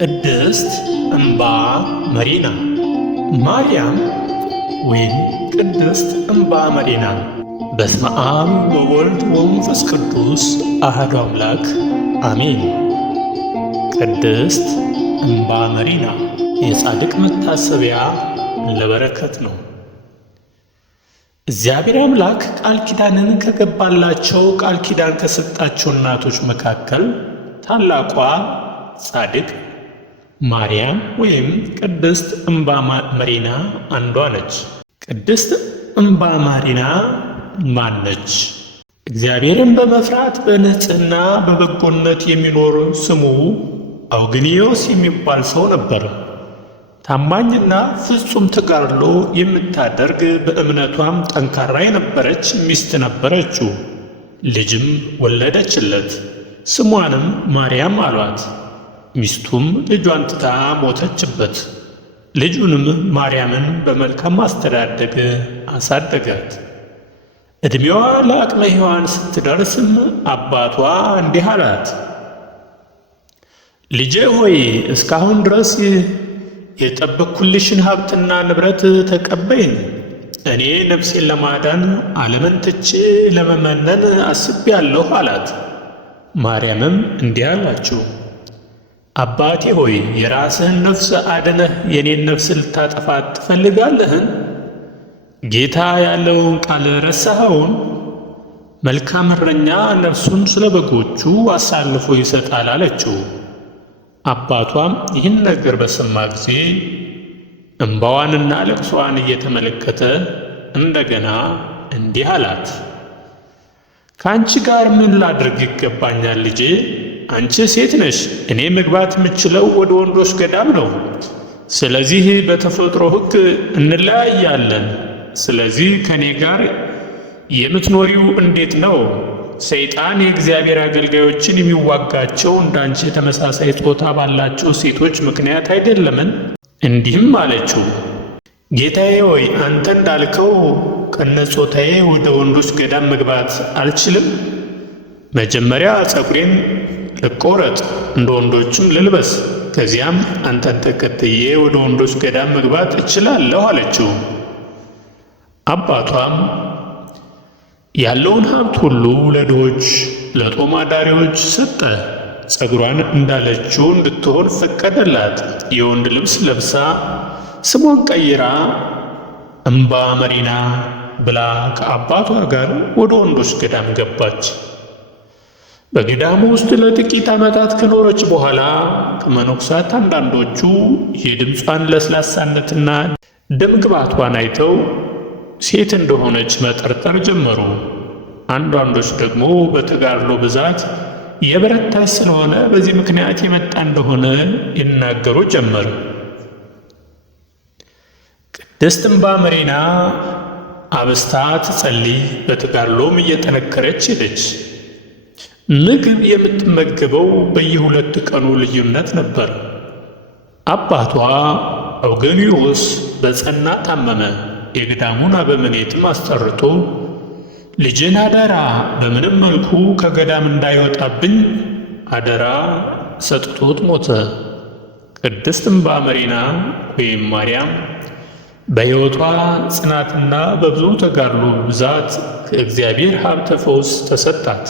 ቅድስት እምባ መሪና ማርያም ወይም ቅድስት እምባ መሪና። በስመ አብ ወወልድ ወመንፈስ ቅዱስ አሐዱ አምላክ አሜን። ቅድስት እምባ መሪና የጻድቅ መታሰቢያ ለበረከት ነው። እግዚአብሔር አምላክ ቃል ኪዳንን ከገባላቸው ቃል ኪዳን ከሰጣቸው እናቶች መካከል ታላቋ ጻድቅ ማርያም ወይም ቅድስት እምባ መሪና አንዷ ነች። ቅድስት እምባ መሪና ማን ነች? እግዚአብሔርን በመፍራት በንጽሕና በበጎነት የሚኖር ስሙ አውግኒዮስ የሚባል ሰው ነበር። ታማኝና ፍጹም ተጋድሎ የምታደርግ በእምነቷም ጠንካራ የነበረች ሚስት ነበረችው። ልጅም ወለደችለት፣ ስሟንም ማርያም አሏት። ሚስቱም ልጇን ትታ ሞተችበት። ልጁንም ማርያምን በመልካም አስተዳደግ አሳደጋት። ዕድሜዋ ለአቅመ ሔዋን ስትደርስም አባቷ እንዲህ አላት፣ ልጄ ሆይ እስካሁን ድረስ የጠበቅኩልሽን ሀብትና ንብረት ተቀበይን። እኔ ነፍሴን ለማዳን ዓለምን ትቼ ለመመነን አስቤአለሁ አላት። ማርያምም እንዲህ አላችው፣ አባቴ ሆይ የራስህን ነፍስ አድነህ የኔን ነፍስ ልታጠፋት ትፈልጋለህን? ጌታ ያለውን ቃል ረሳኸውን? መልካም እረኛ ነፍሱን ስለ በጎቹ አሳልፎ ይሰጣል አለችው። አባቷም ይህን ነገር በሰማ ጊዜ እምባዋንና ለቅሶዋን እየተመለከተ እንደገና እንዲህ አላት፣ ከአንቺ ጋር ምን ላድርግ ይገባኛል ልጄ? አንቺ ሴት ነሽ። እኔ መግባት የምችለው ወደ ወንዶች ገዳም ነው። ስለዚህ በተፈጥሮ ሕግ እንለያያለን። ስለዚህ ከእኔ ጋር የምትኖሪው እንዴት ነው? ሰይጣን የእግዚአብሔር አገልጋዮችን የሚዋጋቸው እንዳንቺ ተመሳሳይ ጾታ ባላቸው ሴቶች ምክንያት አይደለምን? እንዲህም አለችው፣ ጌታዬ ሆይ አንተ እንዳልከው ከነጾታዬ ወደ ወንዶች ገዳም መግባት አልችልም። መጀመሪያ ፀጉሬን ልቆረጥ፣ እንደ ወንዶችም ልልበስ፣ ከዚያም አንተን ተከትዬ ወደ ወንዶች ገዳም መግባት እችላለሁ አለችው። አባቷም ያለውን ሀብት ሁሉ ለድሆች ለጦም አዳሪዎች ሰጠ። ፀጉሯን እንዳለችው እንድትሆን ፈቀደላት። የወንድ ልብስ ለብሳ ስሟን ቀይራ እምባ መሪና ብላ ከአባቷ ጋር ወደ ወንዶች ገዳም ገባች። በገዳሙ ውስጥ ለጥቂት ዓመታት ከኖረች በኋላ ከመነኮሳት አንዳንዶቹ የድምጿን ለስላሳነትና ደምግባቷን አይተው ሴት እንደሆነች መጠርጠር ጀመሩ። አንዳንዶች ደግሞ በተጋድሎ ብዛት የበረታች ስለሆነ በዚህ ምክንያት የመጣ እንደሆነ ይናገሩ ጀመር። ቅድስት እምባ መሪና አብስታ ትጸልይ፣ በተጋድሎም እየጠነከረች ሄደች። ምግብ የምትመገበው በየ2 ቀኑ ልዩነት ነበር። አባቷ አውግኒዮስ በጸና ታመመ። የገዳሙን አበምኔትም አስጠርቶ ልጅን አደራ በምንም መልኩ ከገዳም እንዳይወጣብኝ አደራ ሰጥቶት ሞተ። ቅድስት እምባ መሪና ወይም ማርያም በሕይወቷ ጽናትና በብዙ ተጋድሎ ብዛት ከእግዚአብሔር ሀብተ ፈውስ ተሰጣት።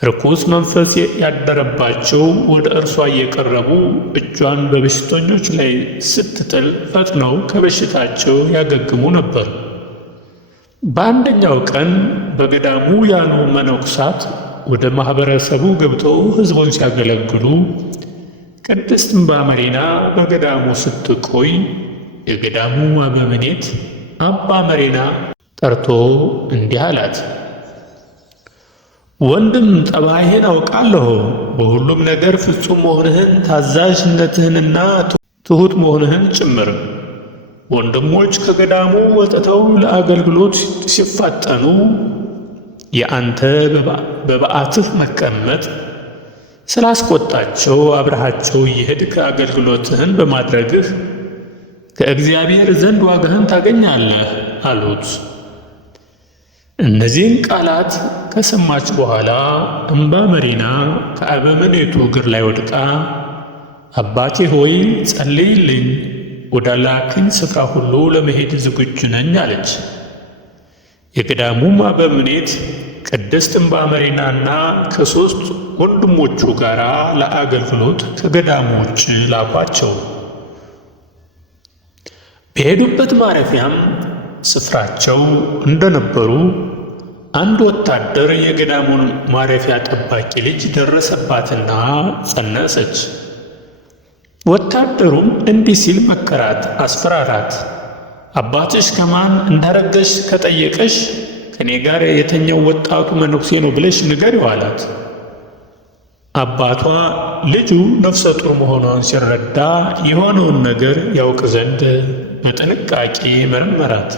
ርኩስ መንፈስ ያደረባቸው ወደ እርሷ እየቀረቡ እጇን በበሽተኞች ላይ ስትጥል ፈጥነው ከበሽታቸው ያገግሙ ነበር። በአንደኛው ቀን በገዳሙ ያሉ መነኮሳት ወደ ማኅበረሰቡ ገብተው ሕዝቡን ሲያገለግሉ ቅድስት እምባ መሪና በገዳሙ ስትቆይ የገዳሙ አበምኔት አባ መሪና ጠርቶ እንዲህ አላት፣ ወንድም ጠባይህን አውቃለሁ። በሁሉም ነገር ፍጹም መሆንህን ታዛዥነትህንና ትሑት መሆንህን ጭምር። ወንድሞች ከገዳሙ ወጥተው ለአገልግሎት ሲፋጠኑ የአንተ በበዓትህ መቀመጥ ስላስቆጣቸው አብረሃቸው እየሄድክ አገልግሎትህን በማድረግህ ከእግዚአብሔር ዘንድ ዋጋህን ታገኛለህ አሉት። እነዚህን ቃላት ከሰማች በኋላ እምባ መሪና ከአበምኔቱ እግር ላይ ወድቃ አባቴ ሆይ ጸልይልኝ፣ ወደ ላክኝ ስፍራ ሁሉ ለመሄድ ዝግጁ ነኝ አለች። የገዳሙም አበምኔት ቅድስት እምባመሪናና ከ3 ወንድሞቹ ጋር ለአገልግሎት ከገዳሙ ውጭ ላኳቸው። በሄዱበት ማረፊያም ስፍራቸው እንደነበሩ አንድ ወታደር የገዳሙን ማረፊያ ጠባቂ ልጅ ደረሰባትና ጸነሰች። ወታደሩም እንዲህ ሲል መከራት፣ አስፈራራት። አባትሽ ከማን እንዳረገሽ ከጠየቀሽ ከኔ ጋር የተኛው ወጣቱ መነኩሴ ነው ብለሽ ንገሪው አላት። አባቷ ልጁ ነፍሰ ጡር መሆኗን ሲረዳ የሆነውን ነገር ያውቅ ዘንድ በጥንቃቄ መረመራት።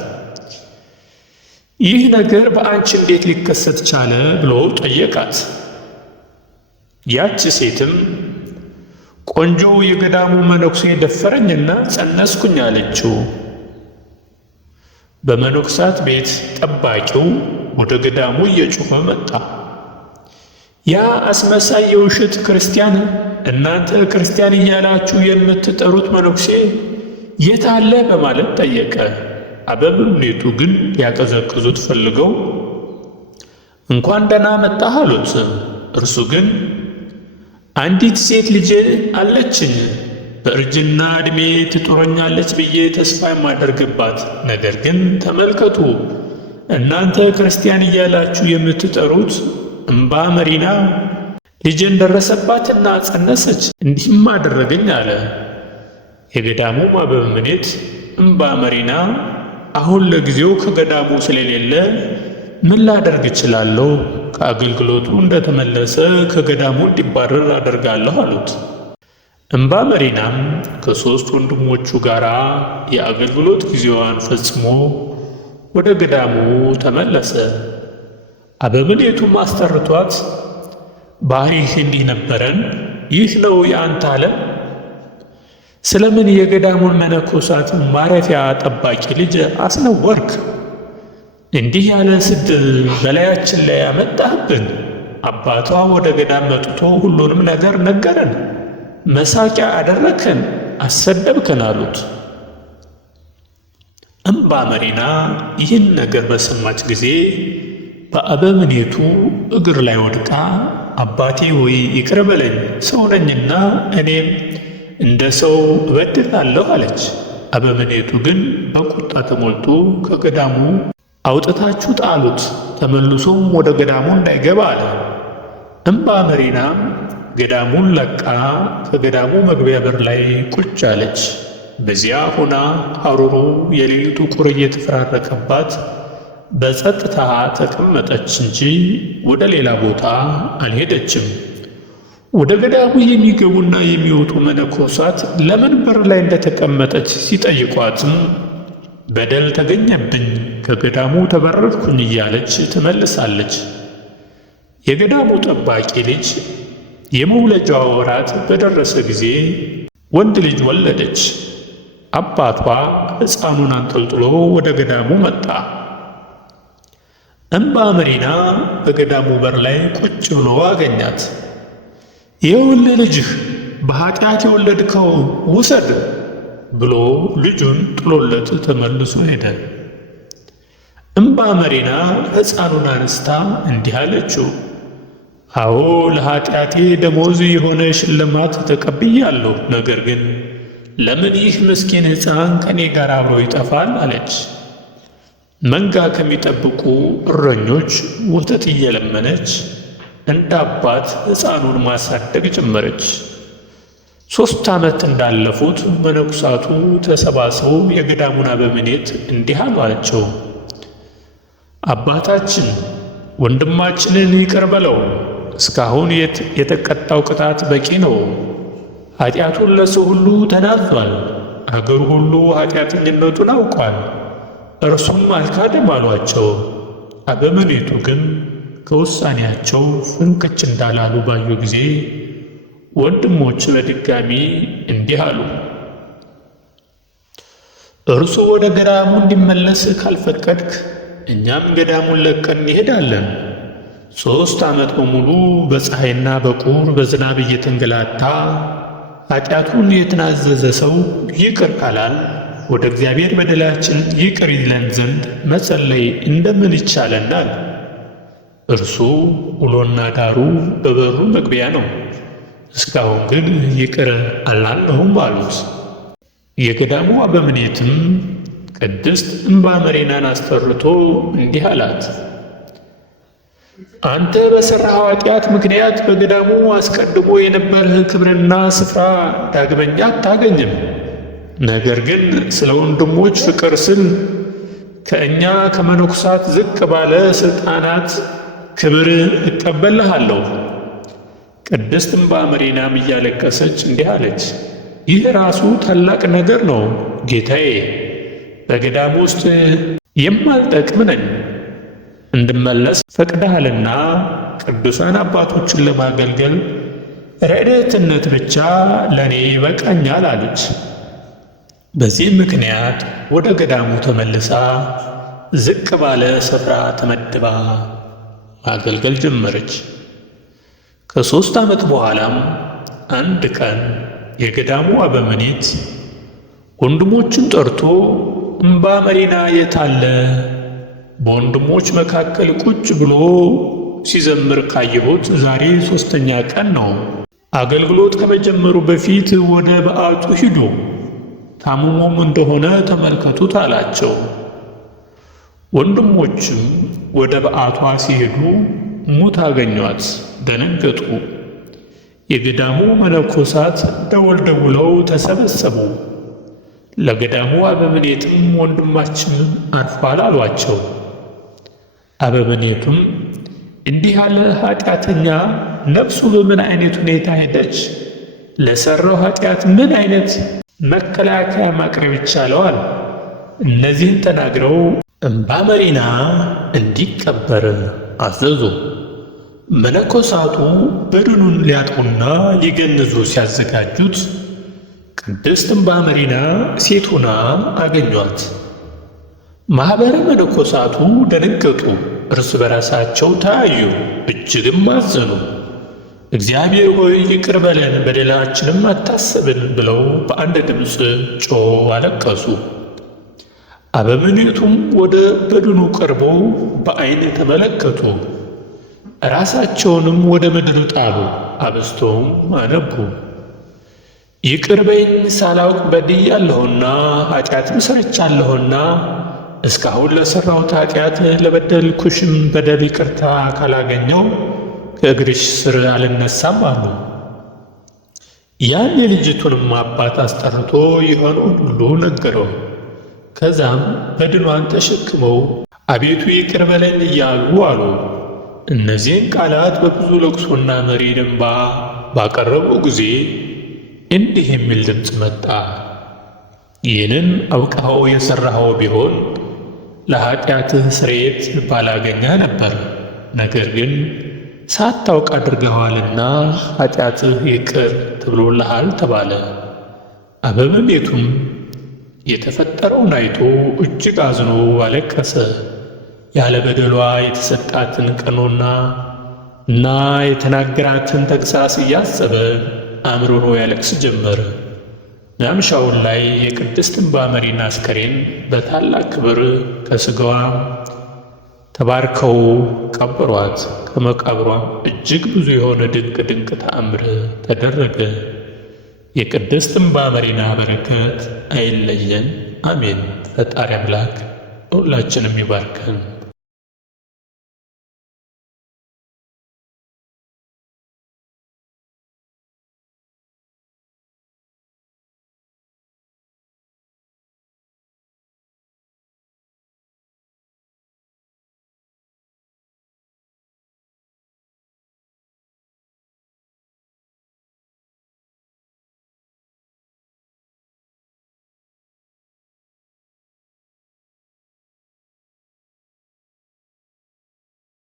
ይህ ነገር በአንቺ እንዴት ሊከሰት ቻለ ብሎ ጠየቃት። ያች ሴትም ቆንጆው የገዳሙ መነኩሴ ደፈረኝና ጸነስኩኝ አለችው። በመነኮሳት ቤት ጠባቂው ወደ ገዳሙ እየጮኸ መጣ። ያ አስመሳይ የውሸት ክርስቲያን፣ እናንተ ክርስቲያን እያላችሁ የምትጠሩት መነኩሴ የት አለ በማለት ጠየቀ። አበምኔቱ ግን ሊያቀዘቅዙት ፈልገው እንኳን ደህና መጣህ አሉት። እርሱ ግን አንዲት ሴት ልጅ አለችኝ፣ በእርጅና ዕድሜ ትጦረኛለች ብዬ ተስፋ የማደርግባት። ነገር ግን ተመልከቱ፣ እናንተ ክርስቲያን እያላችሁ የምትጠሩት እምባመሪና ልጄን ደረሰባትና ጸነሰች፣ እንዲህም አደረገኝ አለ። የገዳሙ አበምኔት እምባመሪና አሁን ለጊዜው ከገዳሙ ስለሌለ ምን ላደርግ እችላለሁ? ከአገልግሎቱ እንደተመለሰ ከገዳሙ እንዲባረር አደርጋለሁ አሉት። እምባመሪናም ከ3 ወንድሞቹ ጋር የአገልግሎት ጊዜዋን ፈጽሞ ወደ ገዳሙ ተመለሰ። አበምኔቱም አስጠርቷት ባህሪህ እንዲህ ነበረን፣ ይህ ነው የአንተ ዓለም? ስለምን የገዳሙን መነኮሳት ማረፊያ ጠባቂ ልጅ አስነወርክ? እንዲህ ያለ ስድ በላያችን ላይ ያመጣህብን። አባቷ ወደ ገዳም መጥቶ ሁሉንም ነገር ነገረን፣ መሳቂያ አደረግከን፣ አሰደብከን አሉት። እምባመሪና ይህን ነገር በሰማች ጊዜ በአበምኔቱ እግር ላይ ወድቃ አባቴ ሆይ ይቅር በለኝ፣ ሰው ነኝና እኔም እንደ ሰው እበድላለሁ አለች። አበምኔቱ ግን በቁጣ ተሞልቶ ከገዳሙ አውጥታችሁ ጣሉት፣ ተመልሶም ወደ ገዳሙ እንዳይገባ አለ። እምባመሪናም ገዳሙን ለቃ ከገዳሙ መግቢያ በር ላይ ቁጭ አለች። በዚያ ሆና ሐሩሩ የሌሊቱ ቁር እየተፈራረቀባት በጸጥታ ተቀመጠች እንጂ ወደ ሌላ ቦታ አልሄደችም። ወደ ገዳሙ የሚገቡና የሚወጡ መነኮሳት ለምን በር ላይ እንደተቀመጠች ሲጠይቋትም በደል ተገኘብኝ፣ ከገዳሙ ተባረርኩኝ እያለች ትመልሳለች። የገዳሙ ጠባቂ ልጅ የመውለጃዋ ወራት በደረሰ ጊዜ ወንድ ልጅ ወለደች። አባቷ ሕፃኑን አንጠልጥሎ ወደ ገዳሙ መጣ። እምባመሪና በገዳሙ በር ላይ ቁጭ ብሎ አገኛት። ይኸውልህ ልጅህ በኃጢአት የወለድከው ውሰድ ብሎ ልጁን ጥሎለት ተመልሶ ሄደ። እምባመሪና ሕፃኑን አንስታ እንዲህ አለችው፣ አዎ ለኃጢአቴ ደሞዝ የሆነ ሽልማት ተቀብያለሁ። ነገር ግን ለምን ይህ ምስኪን ሕፃን ከኔ ጋር አብሮ ይጠፋል? አለች። መንጋ ከሚጠብቁ እረኞች ወተት እየለመነች እንደ አባት ሕፃኑን ማሳደግ ጀመረች። 3 ዓመት እንዳለፉት መነኩሳቱ ተሰባስበው የገዳሙን አበምኔት እንዲህ አሏቸው፣ አባታችን ወንድማችንን ይቅር በለው። እስካሁን የተቀጣው ቅጣት በቂ ነው። ኃጢአቱን ለሰው ሁሉ ተናዟል። አገሩ ሁሉ ኃጢአተኝነቱን አውቋል፣ እርሱም አልካደም አሏቸው። አበምኔቱ ግን ከውሳኔያቸው ፍንክች እንዳላሉ ባዩ ጊዜ ወንድሞች በድጋሚ እንዲህ አሉ፣ እርሱ ወደ ገዳሙ እንዲመለስ ካልፈቀድክ እኛም ገዳሙን ለቀን እንሄዳለን። 3 ዓመት በሙሉ በፀሐይና በቁር በዝናብ እየተንገላታ ኃጢአቱን የተናዘዘ ሰው ይቅር ካላል ወደ እግዚአብሔር በደላችን ይቅር ይለን ዘንድ መጸለይ እንደምን ይቻለናል? እርሱ ውሎና ዳሩ በበሩ መግቢያ ነው። እስካሁን ግን ይቅር አላለሁም አሉት። የገዳሙ አበምኔትም ቅድስት እምባመሪናን አስጠርቶ እንዲህ አላት። አንተ በሠራኸው ኃጢአት ምክንያት በገዳሙ አስቀድሞ የነበረህ ክብርና ስፍራ ዳግመኛ አታገኝም። ነገር ግን ስለ ወንድሞች ፍቅር ስል ከእኛ ከመነኩሳት ዝቅ ባለ ሥልጣናት ክብር እቀበልሃለሁ። ቅድስት እምባመሪናም እያለቀሰች እንዲህ አለች። ይህ ራሱ ታላቅ ነገር ነው ጌታዬ። በገዳም ውስጥ የማልጠቅም ነኝ። እንድመለስ ፈቅደሃልና ቅዱሳን አባቶችን ለማገልገል ረድኤትነት ብቻ ለእኔ ይበቃኛል አለች። በዚህም ምክንያት ወደ ገዳሙ ተመልሳ ዝቅ ባለ ስፍራ ተመድባ ማገልገል ጀመረች። ከ3 ዓመት በኋላም አንድ ቀን የገዳሙ አበምኔት ወንድሞቹን ጠርቶ እምባመሪና የት አለ? በወንድሞች መካከል ቁጭ ብሎ ሲዘምር ካየሁት ዛሬ 3ኛ ቀን ነው። አገልግሎት ከመጀመሩ በፊት ወደ በዓቱ ሂዱ፣ ታምሞም እንደሆነ ተመልከቱት አላቸው። ወንድሞችም ወደ በዓቷ ሲሄዱ ሙት አገኟት፣ ደነገጡ። የገዳሙ መነኮሳት ደወል ደውለው ተሰበሰቡ። ለገዳሙ አበምኔትም ወንድማችን አርፏል አሏቸው። አበምኔቱም እንዲህ ያለ ኃጢአተኛ ነፍሱ በምን አይነት ሁኔታ ሄደች? ለሠራው ኃጢአት ምን አይነት መከላከያ ማቅረብ ይቻለዋል? እነዚህን ተናግረው እምባመሪና እንዲቀበር አዘዙ። መነኮሳቱ በድኑን ሊያጥቡና ሊገንዙ ሲያዘጋጁት ቅድስት እምባመሪና ሴት ሆና አገኟት። ማኅበረ መነኮሳቱ ደነገጡ፣ እርስ በራሳቸው ተያዩ፣ እጅግም አዘኑ። እግዚአብሔር ሆይ ይቅር በለን፣ በደላችንም አታስብን ብለው በአንድ ድምፅ ጮኸው አለቀሱ። አበምኔቱም ወደ በድኑ ቀርበው በዐይን ተመለከቱ። ራሳቸውንም ወደ ምድር ጣሉ፣ አብዝተውም አነቡ። ይቅር በይኝ፣ ሳላውቅ በድያለሁና ኃጢአትም ሠርቻለሁና እስካሁን ለሠራሁት ኃጢአት ለበደልኩሽም በደል ይቅርታ ካላገኘው ከእግርሽ ስር አልነሳም አሉ። ያን የልጅቱንም አባት አስጠርቶ የሆነውን ሁሉ ነገረው። ከዛም በድኗን ተሸክመው አቤቱ ይቅር በለን እያሉ አሉ። እነዚህን ቃላት በብዙ ለቅሶና መሪር እንባ ባቀረቡ ጊዜ እንዲህ የሚል ድምፅ መጣ። ይህንን አውቀኸው የሠራኸው ቢሆን ለኃጢአትህ ስርየት ባላገኘህ ነበር። ነገር ግን ሳታውቅ አድርገኸዋልና ኃጢአትህ ይቅር ተብሎልሃል ተባለ። አበምኔቱም የተፈጠረውን አይቶ እጅግ አዝኖ አለቀሰ። ያለ በደሏ የተሰጣትን ቀኖና እና የተናገራትን ተግሣጽ እያሰበ አምርሮ ያለቅስ ጀመረ። ማምሻውን ላይ የቅድስት እምባመሪና አስከሬን በታላቅ ክብር ከሥጋዋ ተባርከው ቀበሯት። ከመቃብሯም እጅግ ብዙ የሆነ ድንቅ ድንቅ ተአምር ተደረገ። የቅድስት እምባመሪና በረከት አይለየን፣ አሜን። ፈጣሪ አምላክ ሁላችንም ይባርከን።